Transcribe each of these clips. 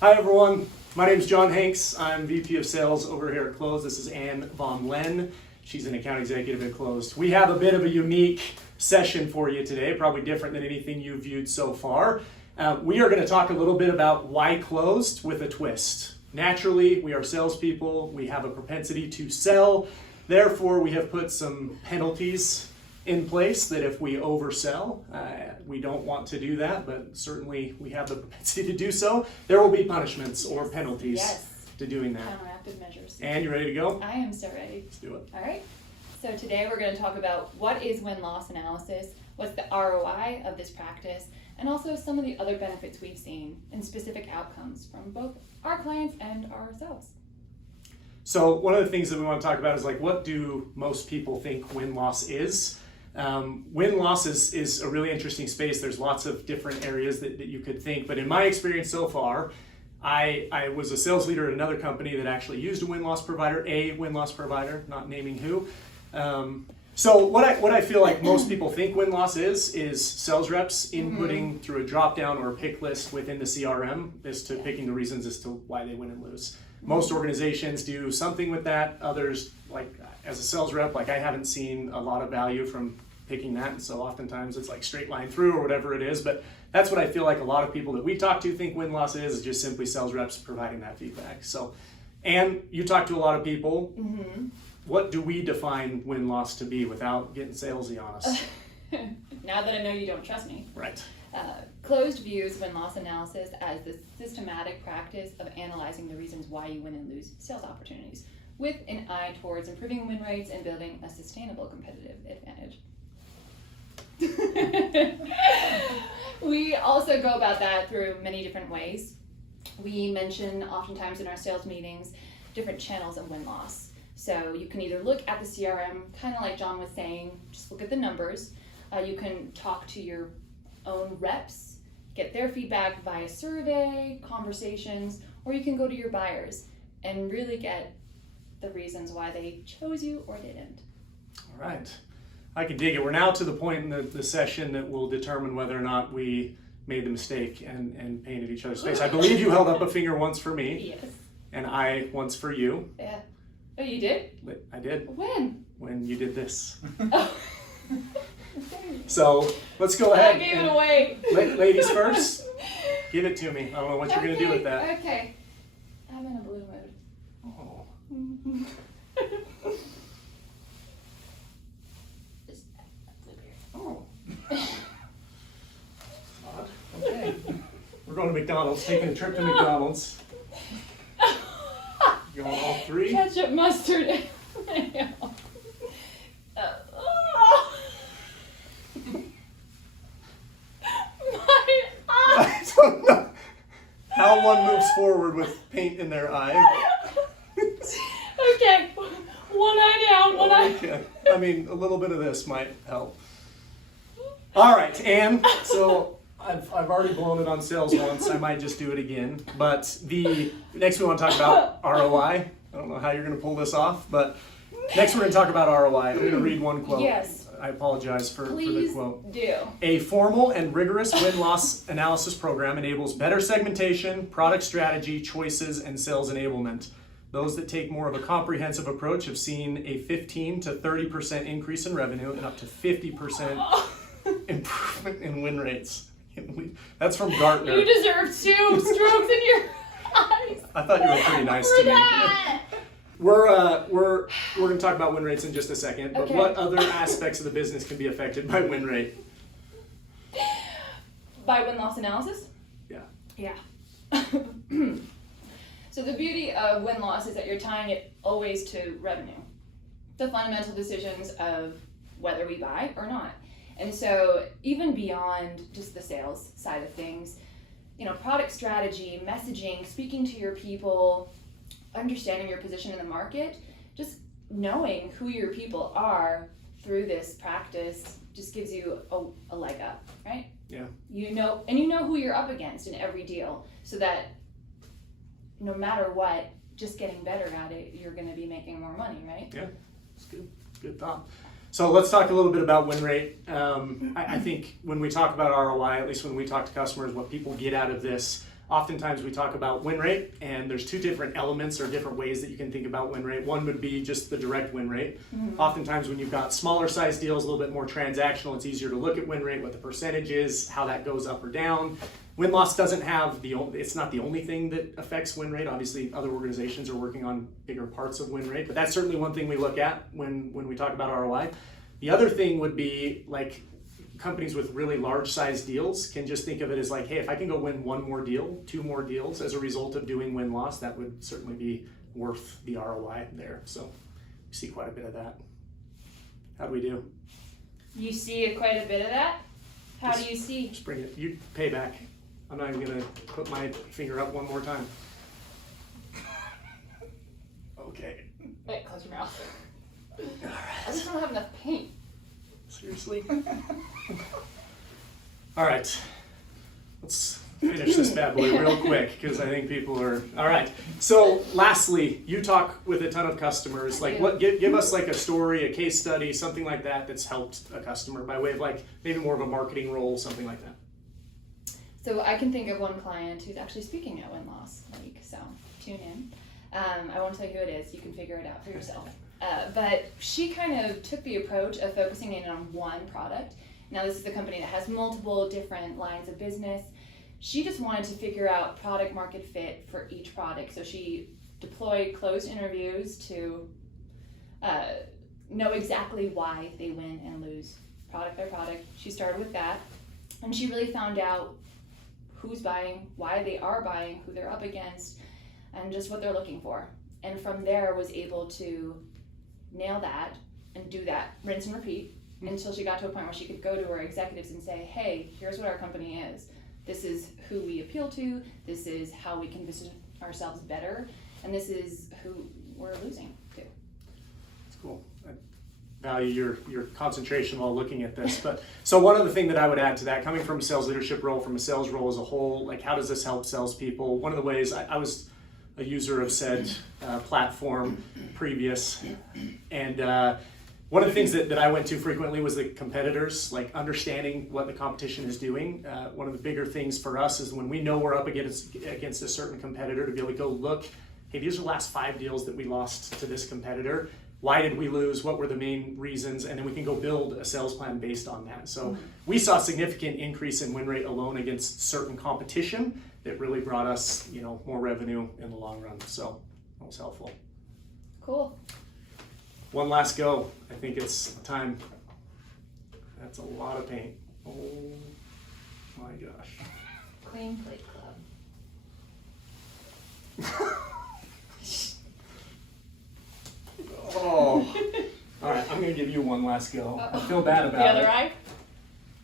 Hi everyone, my name is John Hanks. I'm VP of Sales over here at Clozd. This is Vom Lehn. She's an account executive at Clozd. We have a bit of a unique session for you today, probably different than anything you've viewed so far. We are going to talk a little bit about why Clozd with a twist. Naturally, we are salespeople. We have a propensity to sell. Therefore, we have put some penalties in place that if we oversell, we don't want to do that, but certainly we have the propensity to do so. There will be punishments or penalties to doing that. Counteractive measures. And you ready to go? I am so ready. Let's do it. All right. So today we're going to talk about what is win-loss analysis, what's the ROI of this practice, and also some of the other benefits we've seen and specific outcomes from both our clients and ourselves. So one of the things that we want to talk about is like, what do most people think win-loss is? Win-loss is a really interesting space. There's lots of different areas that you could think, but in my experience so far, I was a sales leader at another company that actually used a win-loss provider, not naming who. So what I feel like most people think win-loss is sales reps inputting through a drop-down or a pick list within the CRM as to picking the reasons as to why they win and lose. Most organizations do something with that. Others, like as a sales rep, like I haven't seen a lot of value from picking that, and so oftentimes it's like straight line through or whatever it is, but that's what I feel like a lot of people that we talk to think win-loss is just simply sales reps providing that feedback. So, and you talk to a lot of people, what do we define win-loss to be without getting salesy on us? Now that I know you don't trust me. Right. Clozd views win-loss analysis as the systematic practice of analyzing the reasons why you win and lose sales opportunities, with an eye towards improving win rates and building a sustainable competitive advantage. We also go about that through many different ways. We mention oftentimes in our sales meetings different channels of win-loss. So you can either look at the CRM, kind of like John was saying, just look at the numbers. You can talk to your own reps, get their feedback via survey, conversations, or you can go to your buyers and really get the reasons why they chose you or didn't. All right. I can dig it. We're now to the point in the session that will determine whether or not we made the mistake and painted each other's face. I believe you held up a finger once for me. Yes. And I once for you. Yeah. Oh, you did? I did. When? When you did this. Oh. So let's go ahead. I gave it away. Ladies first. Give it to me. I don't know what you're going to do with that. Okay. I'm in a blue mood. Oh. Oh. Odd. Okay. We're going to McDonald's, taking a trip to McDonald's. You want all three? Ketchup, mustard, and mayo. I don't know how one moves forward with paint in their eye. Okay, one eye down, one eye. Okay. I mean, a little bit of this might help. All right, and so I've already blown it on sales once. I might just do it again. But the next we want to talk about ROI. I don't know how you're going to pull this off, but next we're going to talk about ROI. I'm going to read one quote. Yes. I apologize for the quote. Do. A formal and rigorous win-loss analysis program enables better segmentation, product strategy, choices, and sales enablement. Those that take more of a comprehensive approach have seen a 15 to 30% increase in revenue and up to 50% improvement in win rates. That's from Gartner. You deserve 2 strokes in your eyes. I thought you were pretty nice to me. We're going to talk about win rates in just a second, but what other aspects of the business can be affected by win rate? By win-loss analysis? Yeah. Yeah. So the beauty of win-loss is that you're tying it always to revenue, the fundamental decisions of whether we buy or not. And so even beyond just the sales side of things, product strategy, messaging, speaking to your people, understanding your position in the market, just knowing who your people are through this practice just gives you a leg up, right? Yeah. You know who you're up against in every deal, so that no matter what, just getting better at it, you're going to be making more money, right? Yeah, it's good. Good thought. So let's talk a little bit about win rate. I think when we talk about ROI, at least when we talk to customers, what people get out of this oftentimes we talk about win rate, and there's two different elements or different ways that you can think about win rate. One would be just the direct win rate. Oftentimes when you've got smaller size deals, a little bit more transactional, it's easier to look at win rate, what the percentage is, how that goes up or down. Win-loss doesn't have it's not the only thing that affects win rate. Obviously, other organizations are working on bigger parts of win rate, but that's certainly one thing we look at when we talk about ROI. The other thing would be like companies with really large size deals can just think of it as like, hey, if I can go win one more deal, two more deals as a result of doing win-loss, that would certainly be worth the ROI there. So we see quite a bit of that. How do we do? You see quite a bit of that? How do you see? Just bring it. You pay back. I'm not even gonna put my finger up one more time. Okay. Wait, close your mouth. I just don't have enough paint. Seriously? All right. Let's finish this bad boy real quick because I think people are. All right. So, lastly, you talk with a ton of customers. Like, what? Give us like a story, a case study, something like that that's helped a customer by way of like maybe more of a marketing role, something like that. So I can think of one client who's actually speaking at Win-Loss Week, so tune in. I won't tell you who it is, you can figure it out for yourself. But she kind of took the approach of focusing in on one product. Now this is a company that has multiple different lines of business. She just wanted to figure out product market fit for each product. So she deployed closed interviews to know exactly why they win and lose product by product. She started with that, and she really found out who's buying, why they are buying, who they're up against, and just what they're looking for. And from there was able to nail that and do that, rinse and repeat, until she got to a point where she could go to her executives and say, hey, here's what our company is. This is who we appeal to, this is how we can position ourselves better, and this is who we're losing to. That's cool. I value your concentration while looking at this. But so one other thing that I would add to that, coming from a sales leadership role, from a sales role as a whole, like how does this help salespeople? One of the ways I was a user of said platform previous, and one of the things that I went to frequently was the competitors, like understanding what the competition is doing. One of the bigger things for us is when we know we're up against a certain competitor, to be able to go look, hey, these are the last 5 deals that we lost to this competitor. Why did we lose? What were the main reasons? And then we can go build a sales plan based on that. So we saw a significant increase in win rate alone against certain competition that really brought us, more revenue in the long run. So that was helpful. Cool. One last go. I think it's time. That's a lot of paint. Oh my gosh. Clean Plate Club. Oh. All right, I'm going to give you one last go. I feel bad about it. The other eye?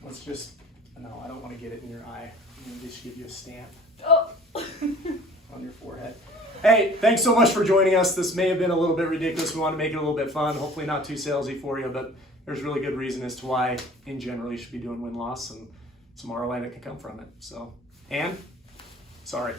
Let's just, no, I don't want to get it in your eye. I'm going to just give you a stamp Oh. on your forehead. Hey, thanks so much for joining us. This may have been a little bit ridiculous. We want to make it a little bit fun. Hopefully not too salesy for you, but there's really good reason as to why, in general, you should be doing win-loss and some ROI that can come from it. So, Anne, sorry.